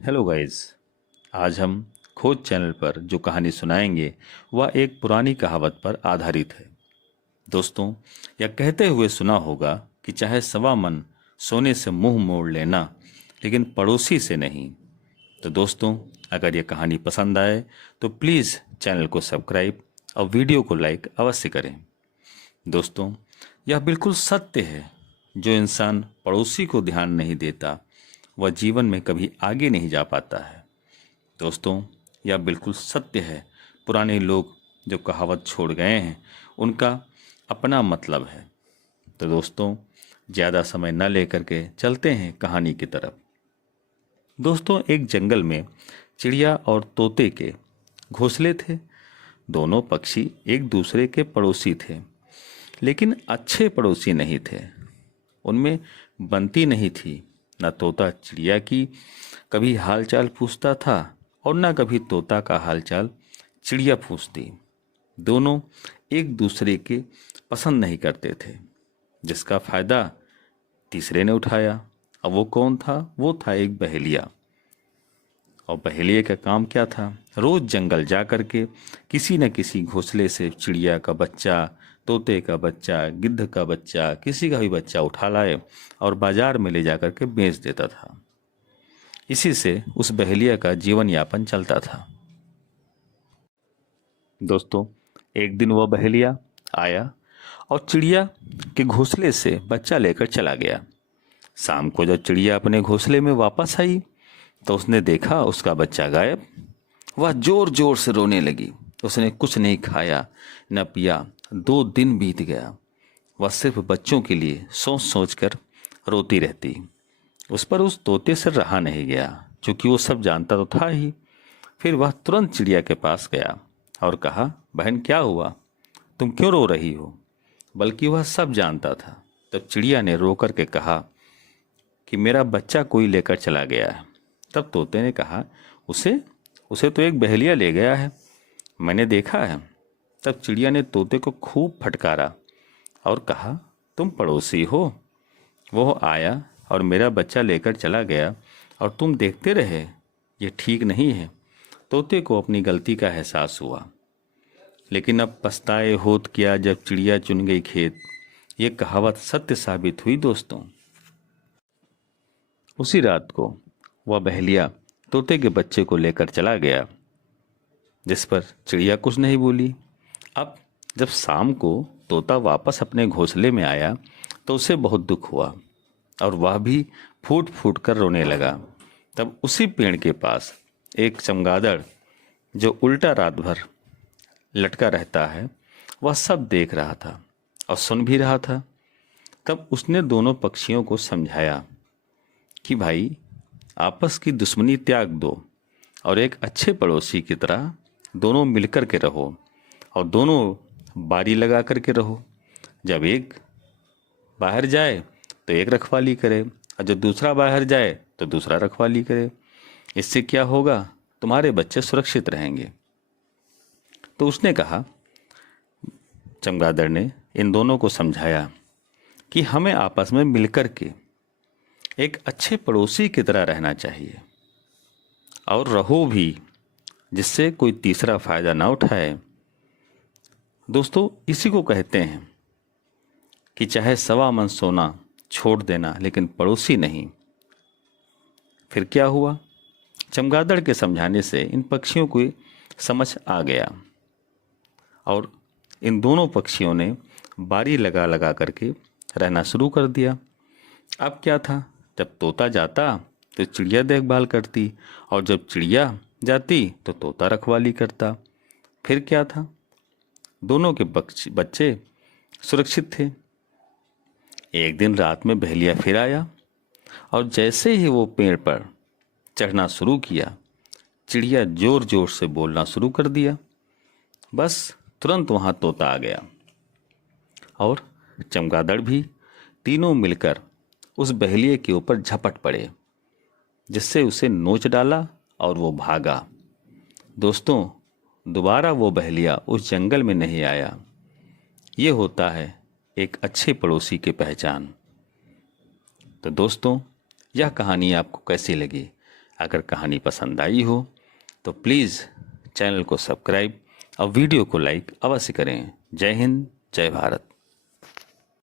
Hello guys. आज हम खोज चैनल पर जो कहानी सुनाएंगे वह एक पुरानी कहावत पर आधारित है। दोस्तों, यह कहते हुए सुना होगा कि चाहे सवा मन सोने से मुंह मोड़ लेना, लेकिन पड़ोसी से नहीं। तो दोस्तों, अगर यह कहानी पसंद आए तो प्लीज़ चैनल को सब्सक्राइब और वीडियो को लाइक अवश्य करें। दोस्तों, यह बिल्कुल सत्य है, जो इंसान पड़ोसी को ध्यान नहीं देता वह जीवन में कभी आगे नहीं जा पाता है। दोस्तों, यह बिल्कुल सत्य है। पुराने लोग जो कहावत छोड़ गए हैं उनका अपना मतलब है। तो दोस्तों, ज़्यादा समय न लेकर के चलते हैं कहानी की तरफ। दोस्तों, एक जंगल में चिड़िया और तोते के घोंसले थे। दोनों पक्षी एक दूसरे के पड़ोसी थे, लेकिन अच्छे पड़ोसी नहीं थे। उनमें बनती नहीं थी। न तोता चिड़िया की कभी हालचाल पूछता था और न कभी तोता का हालचाल चिड़िया पूछती। दोनों एक दूसरे के पसंद नहीं करते थे, जिसका फायदा तीसरे ने उठाया। अब वो कौन था? वो था एक बहेलिया। और बहेलिया का काम क्या था? रोज जंगल जा कर के किसी न किसी घोंसले से चिड़िया का बच्चा, तोते का बच्चा, गिद्ध का बच्चा, किसी का भी बच्चा उठा लाए और बाजार में ले जाकर के बेच देता था। इसी से उस बहेलिया का जीवन यापन चलता था। दोस्तों, एक दिन वह बहेलिया आया और चिड़िया के घोंसले से बच्चा लेकर चला गया। शाम को जब चिड़िया अपने घोंसले में वापस आई तो उसने देखा उसका बच्चा गायब। वह जोर जोर से रोने लगी। उसने कुछ नहीं खाया न पिया। 2 दिन बीत गया। वह सिर्फ बच्चों के लिए सोच सोच कर रोती रहती। उस पर उस तोते से रहा नहीं गया, क्योंकि वो सब जानता तो था ही। फिर वह तुरंत चिड़िया के पास गया और कहा, बहन क्या हुआ? तुम क्यों रो रही हो? बल्कि वह सब जानता था। तब चिड़िया ने रो कर के कहा कि मेरा बच्चा कोई लेकर चला गया है। तब तोते ने कहा, उसे उसे तो एक बहेलिया ले गया है, मैंने देखा है। तब चिड़िया ने तोते को खूब फटकारा और कहा, तुम पड़ोसी हो? वो आया और मेरा बच्चा लेकर चला गया और तुम देखते रहे। ये ठीक नहीं है। तोते को अपनी गलती का एहसास हुआ, लेकिन अब पछताए होत क्या जब चिड़िया चुन गई खेत। ये कहावत सत्य साबित हुई दोस्तों। उसी रात को वह बहेलिया तोते के बच्चे को लेकर चला गया, जिस पर चिड़िया कुछ नहीं बोली। अब जब शाम को तोता वापस अपने घोंसले में आया तो उसे बहुत दुख हुआ और वह भी फूट फूट कर रोने लगा। तब उसी पेड़ के पास एक चमगादड़, जो उल्टा रात भर लटका रहता है, वह सब देख रहा था और सुन भी रहा था। तब उसने दोनों पक्षियों को समझाया कि भाई, आपस की दुश्मनी त्याग दो और एक अच्छे पड़ोसी की तरह दोनों मिलकर के रहो और दोनों बारी लगा करके रहो। जब एक बाहर जाए तो एक रखवाली करे और जब दूसरा बाहर जाए तो दूसरा रखवाली करे। इससे क्या होगा? तुम्हारे बच्चे सुरक्षित रहेंगे। तो उसने कहा, चमगादड़ ने इन दोनों को समझाया कि हमें आपस में मिलकर के एक अच्छे पड़ोसी की तरह रहना चाहिए और रहो भी, जिससे कोई तीसरा फायदा ना उठाए। दोस्तों, इसी को कहते हैं कि चाहे सवा मन सोना छोड़ देना, लेकिन पड़ोसी नहीं। फिर क्या हुआ? चमगादड़ के समझाने से इन पक्षियों को समझ आ गया और इन दोनों पक्षियों ने बारी लगा लगा करके रहना शुरू कर दिया। अब क्या था? जब तोता जाता तो चिड़िया देखभाल करती और जब चिड़िया जाती तो तोता रखवाली करता। फिर क्या था? दोनों के बच्चे सुरक्षित थे। एक दिन रात में बहेलिया फिर आया और जैसे ही वो पेड़ पर चढ़ना शुरू किया, चिड़िया जोर जोर से बोलना शुरू कर दिया। बस तुरंत वहां तोता आ गया और चमगादड़ भी। तीनों मिलकर उस बहेलिए के ऊपर झपट पड़े, जिससे उसे नोच डाला और वो भागा। दोस्तों, दोबारा वो बहेलिया उस जंगल में नहीं आया। ये होता है एक अच्छे पड़ोसी की पहचान। तो दोस्तों, यह कहानी आपको कैसी लगी? अगर कहानी पसंद आई हो तो प्लीज़ चैनल को सब्सक्राइब और वीडियो को लाइक अवश्य करें। जय हिंद, जय भारत।